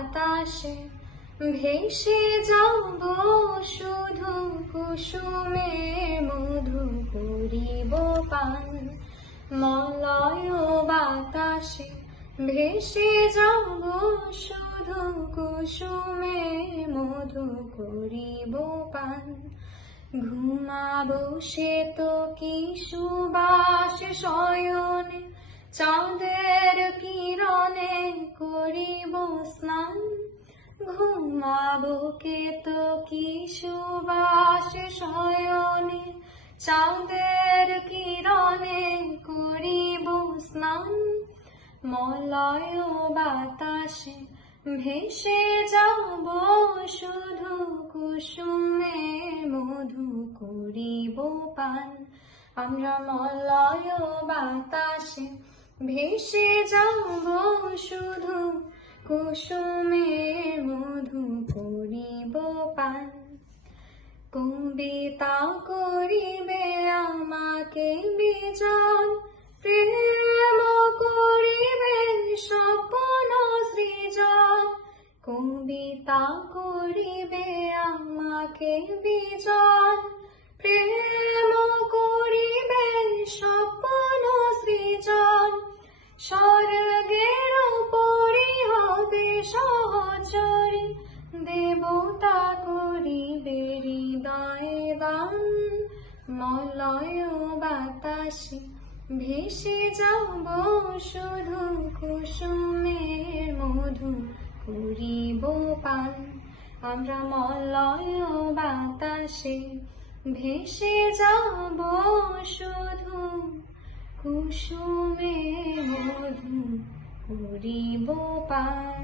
বাতাসে ভেসে যাব শুধু কুসুমে মধু করিব পান। মলয় বাতাসে ভেসে যাব শুধু কুসুমে মধু করিব পান। ঘুমাবো সে তো কি সুবাস শয়নে চাঁদের কিরণে করিব স্নান। ঘুমাবো কে তো কি সুবাস শয়নে চাঁদের কিরণে করিব স্নান। মলয় বাতাসে ভেসে যাব শুধু কুসুমে মধু করিব পান। আমরা মলয় বাতাসে ভেসে যাব শুধু কুসুমে মধু করিব পান। কবিতা করিবে আমাকে বিজন, প্রেম করিবে স্বপ্ন সৃজন। কবিতা করিবে আমাকে বিজন, প্রেম করিবে স্বপ্ন সৃজন। স্বর্গের পরি হবে সহচরী, দেবতা করিবে হৃদয়ে দান। মলয় বাতাসে ভেসে যাব শুধু কুসুমে মধু করিব পান। আমরা মলয় বাতাসে ভেসে যাব শুধু কুসুমে মধু করিব পান।